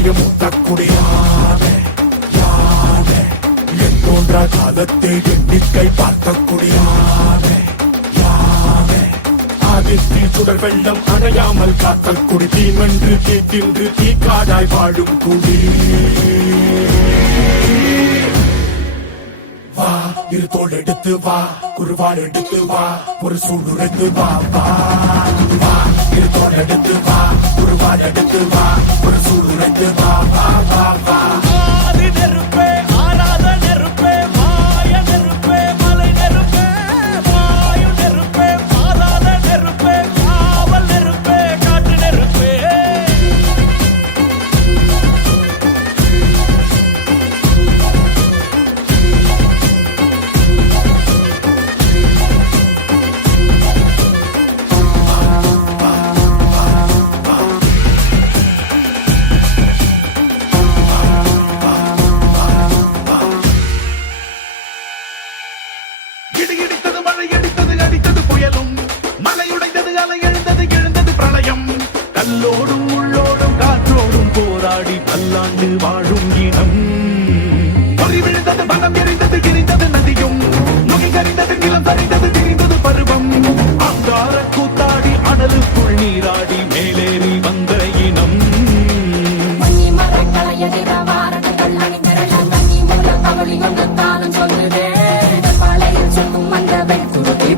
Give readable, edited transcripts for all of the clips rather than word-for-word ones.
இதயம் ஊட்டக்கூடியானே யானே என் போன்ற காலத்தை எண்ணிக்கை பார்க்கக்கூடியானே யானே ஆதித்தில் சுடர் வெள்ளம் அணையாமல் காத்தல் குடி தீமென்று தீத்தின்று தீக்காடாய் வாழும் குடி வா இரு தோள் எடுத்து வா குருவாள் எடுத்து வா ஒரு சூடுரைத்து வா வா வா இரு தோள் எடுத்து வா குருவாள் எடுத்து வா ஒரு சூடுரைத்து வா வா வா வா இடித்தது மழை அடித்தது அடித்தது புயலும் மலையுடைந்தது அலை எழுந்தது எழுந்தது பிரளயம் கல்லோடும் உள்ளோடும் காற்றோடும் போராடி பல்லாண்டு வாழும் இனம் பொறி விழுந்தது மனம் எரிந்தது கிரிந்தது நதியும் நுகை கரிந்தது நிலம் சரிந்தது திரிந்தது பருவம் அங்கார கூத்தாடி அனலுக்குள் நீராடி மேலேறி வந்த இனம் சொல்லுதே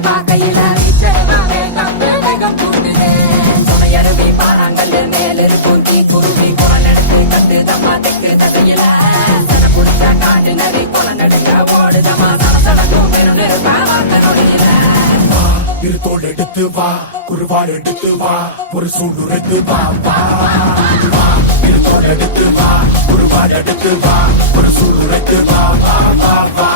பார்க்கையில சுமையருவி பாறாங்கல் மேல் இருக்கும் தீ குருவி குரல் எடுத்து கண்டு தம்மா தெற்கு தகையில சன குடிச்ச காட்டு நரி குளம் நடுங்க ஓடுதமா சடசடக்கும் பெரும் நெருப்பாக்க நொடியில இரு தோள் எடுத்து வா குருவாள் எடுத்து வா ஒரு சூடுரைத்து வா வா வா இரு தோள் எடுத்து வா குருவாள் எடுத்து வா ஒரு சூடுரைத்து வா வா வா வா